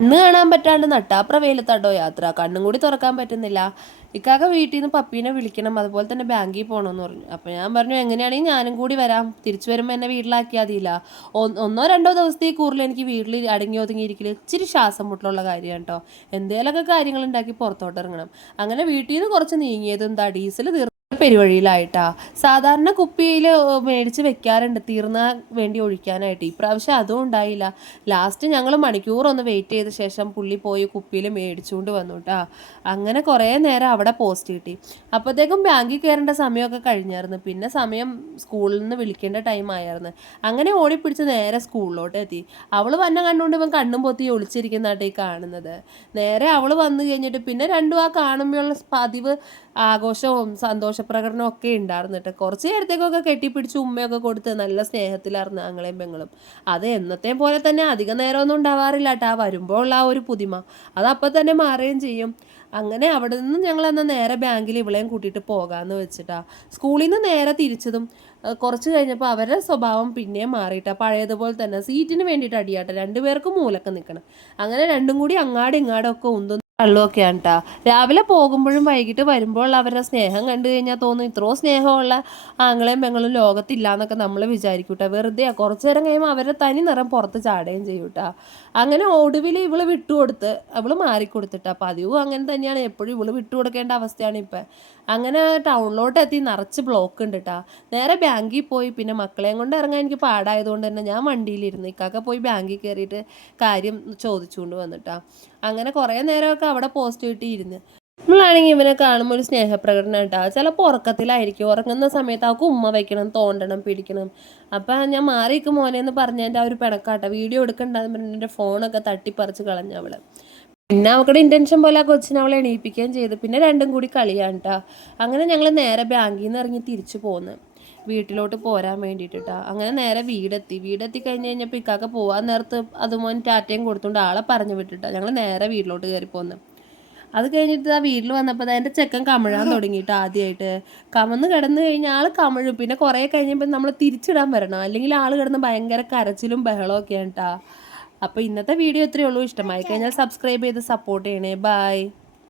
കണ്ണ് കാണാൻ പറ്റാണ്ട് നട്ടാപ്ര വെയിലത്താട്ടോ യാത്ര. കണ്ണും കൂടി തുറക്കാൻ പറ്റുന്നില്ല. ഇക്കാക്ക വീട്ടിൽ നിന്ന് പപ്പീനെ വിളിക്കണം. അതുപോലെ തന്നെ ബാങ്കിൽ പോകണമെന്ന് പറഞ്ഞു. അപ്പോൾ ഞാൻ പറഞ്ഞു എങ്ങനെയാണെങ്കിൽ ഞാനും കൂടി വരാം. തിരിച്ചു വരുമ്പോൾ എന്നെ വീട്ടിലാക്കിയാൽ മതിയില്ല ഒന്നോ രണ്ടോ ദിവസത്തെ കൂടുതൽ എനിക്ക് വീട്ടിൽ അടങ്ങി ഒതുങ്ങിയിരിക്കൽ ഇച്ചിരി ശ്വാസം മുട്ടലുള്ള കാര്യമാണ് കേട്ടോ എന്തേലൊക്കെ കാര്യങ്ങൾ ഉണ്ടാക്കി പുറത്തോട്ട് ഇറങ്ങണം. അങ്ങനെ വീട്ടിൽ നിന്ന് കുറച്ച് നീങ്ങിയത് എന്താ ഡീസൽ തീർ പെരുവഴിയിലായിട്ടാ. സാധാരണ കുപ്പിയിൽ മേടിച്ച് വെക്കാറുണ്ട്. തീർന്നാൽ വേണ്ടി ഒഴിക്കാനായിട്ട്. ഇപ്രാവശ്യം അതും ഉണ്ടായില്ല. ലാസ്റ്റ് ഞങ്ങൾ മണിക്കൂറൊന്ന് വെയിറ്റ് ചെയ്ത ശേഷം പുള്ളി പോയി കുപ്പിയിൽ മേടിച്ചുകൊണ്ട് വന്നു കേട്ടാ അങ്ങനെ കുറേ നേരം അവിടെ പോസ്റ്റ് കിട്ടി. അപ്പോഴത്തേക്കും ബാങ്കിൽ കയറേണ്ട സമയമൊക്കെ കഴിഞ്ഞായിരുന്നു. പിന്നെ സമയം സ്കൂളിൽ നിന്ന് വിളിക്കേണ്ട ടൈം ആയിരുന്നു. അങ്ങനെ ഓടിപ്പിടിച്ച് നേരെ സ്കൂളിലോട്ട് എത്തി. അവൾ വന്ന കണ്ടുകൊണ്ട് ഇവൻ കണ്ണും പൊത്തി ഒളിച്ചിരിക്കുന്നതായിട്ട് ഈ കാണുന്നത്. നേരെ അവൾ വന്നു കഴിഞ്ഞിട്ട് പിന്നെ രണ്ടും ആ കാണുമ്പോഴുള്ള പതിവ് ആഘോഷവും സന്തോഷപ്രകടനവും ഒക്കെ ഉണ്ടായിരുന്നു കേട്ടോ കുറച്ച് നേരത്തേക്കൊക്കെ കെട്ടിപ്പിടിച്ച് ഉമ്മയൊക്കെ കൊടുത്ത് നല്ല സ്നേഹത്തിലായിരുന്നു ആങ്ങളെയും പെങ്ങളും. അത് എന്നത്തെയും പോലെ തന്നെ അധിക നേരമൊന്നും ഉണ്ടാവാറില്ല കേട്ടോ ആ വരുമ്പോൾ ഉള്ള ആ ഒരു പുതിമ. അത് അപ്പം തന്നെ മാറുകയും ചെയ്യും. അങ്ങനെ അവിടെ നിന്ന് ഞങ്ങൾ എന്നാൽ നേരെ ബാങ്കിൽ ഇവളെയും കൂട്ടിയിട്ട് പോകാമെന്ന് വെച്ചിട്ടാ. സ്കൂളിൽ നിന്ന് നേരെ തിരിച്ചതും കുറച്ച് കഴിഞ്ഞപ്പോൾ അവരുടെ സ്വഭാവം പിന്നെയും മാറിയിട്ടാ. പഴയതുപോലെ തന്നെ സീറ്റിന് വേണ്ടിയിട്ട് അടിയാട്ടെ. രണ്ടുപേർക്കും മൂലക്ക് നിൽക്കണം. അങ്ങനെ രണ്ടും കൂടി അങ്ങാടും ഇങ്ങാടും ഒക്കെ ഉന്തും കള്ളുമൊക്കെയാണ് കേട്ടോ രാവിലെ പോകുമ്പോഴും വൈകിട്ട് വരുമ്പോൾ അവരുടെ സ്നേഹം കണ്ടു കഴിഞ്ഞാൽ തോന്നും ഇത്രയോ സ്നേഹമുള്ള ആങ്ങളെയും പെങ്ങളും ലോകത്തില്ല എന്നൊക്കെ നമ്മൾ വിചാരിക്കൂട്ടാ. വെറുതെ കുറച്ചു നേരം കഴിയുമ്പോൾ അവരുടെ തനി നിറം പുറത്ത് ചാടുകയും ചെയ്യൂട്ടാ. അങ്ങനെ ഒടുവിൽ ഇവൾ വിട്ടുകൊടുത്ത് അവൾ മാറിക്കൊടുത്തിട്ടാ. പതിവും അങ്ങനെ തന്നെയാണ്. എപ്പോഴും ഇവൾ വിട്ടുകൊടുക്കേണ്ട അവസ്ഥയാണ് ഇപ്പം. അങ്ങനെ ടൗണിലോട്ട് എത്തി നിറച്ച് ബ്ലോക്ക് ഉണ്ട് കേട്ടാ നേരെ ബാങ്കിൽ പോയി. പിന്നെ മക്കളെയും കൊണ്ട് ഇറങ്ങാൻ എനിക്ക് പാടായതുകൊണ്ട് തന്നെ ഞാൻ വണ്ടിയിലിരുന്നു. ഇക്കാക്ക പോയി ബാങ്കിൽ കയറിയിട്ട് കാര്യം ചോദിച്ചുകൊണ്ട് വന്നിട്ടാ. അങ്ങനെ കുറേ നേരമൊക്കെ അവിടെ പോസ്റ്റ് കിട്ടിയിരുന്നു നമ്മളാണെങ്കിൽ ഇവനെ കാണുമ്പോൾ ഒരു സ്നേഹപ്രകടനം ഉണ്ടാവും ചിലപ്പോൾ ഉറക്കത്തിലായിരിക്കും. ഉറങ്ങുന്ന സമയത്ത് അവൾക്ക് ഉമ്മ വയ്ക്കണം തോണ്ടണം പിടിക്കണം. അപ്പം ഞാൻ മാറിയിരിക്കും മോനെ എന്ന് പറഞ്ഞതിന്റെ ആ ഒരു പിണക്കാട്ട. വീഡിയോ എടുക്കണ്ടെന്ന് പറഞ്ഞ് എന്റെ ഫോണൊക്കെ തട്ടിപ്പറിച്ച് കളഞ്ഞു അവൾ. പിന്നെ അവളുടെ ഇന്റൻഷൻ പോലെ ആ കൊച്ചിനെ അവളെ എണീപ്പിക്കുകയും ചെയ്തു. പിന്നെ രണ്ടും കൂടി കളിയാണ് കേട്ടോ അങ്ങനെ ഞങ്ങൾ നേരെ ബാങ്കിൽ നിന്ന് ഇറങ്ങി തിരിച്ചു പോന്ന്. വീട്ടിലോട്ട് പോരാൻ വേണ്ടിയിട്ടാ അങ്ങനെ നേരെ വീടെത്തി. വീടെത്തി കഴിഞ്ഞ് കഴിഞ്ഞപ്പോൾ ഇക്കാക്ക പോവാൻ നേരത്ത് അതുമോൻ ടാറ്റയും കൊടുത്തുകൊണ്ട് ആളെ പറഞ്ഞു വിട്ടിട്ടാ. ഞങ്ങൾ നേരെ വീട്ടിലോട്ട് കയറി പോന്ന്. അത് കഴിഞ്ഞിട്ട് ആ വീട്ടിൽ വന്നപ്പോൾ എന്റെ ചെക്കൻ കമിഴാൻ തുടങ്ങിയിട്ട് ആദ്യമായിട്ട് കമന്ന് കിടന്ന് കഴിഞ്ഞാൽ ആൾ കമിഴും. പിന്നെ കുറേ കഴിഞ്ഞപ്പോൾ നമ്മൾ തിരിച്ചിടാൻ വരണം. അല്ലെങ്കിൽ ആൾ കിടന്ന് ഭയങ്കര കരച്ചിലും ബഹളമൊക്കെയാണ് കേട്ടോ അപ്പോൾ ഇന്നത്തെ വീഡിയോ ഇത്രയേ ഉള്ളൂ. ഇഷ്ടമായി കഴിഞ്ഞാൽ സബ്സ്ക്രൈബ് ചെയ്ത് സപ്പോർട്ട് ചെയ്യണേ. ബൈ.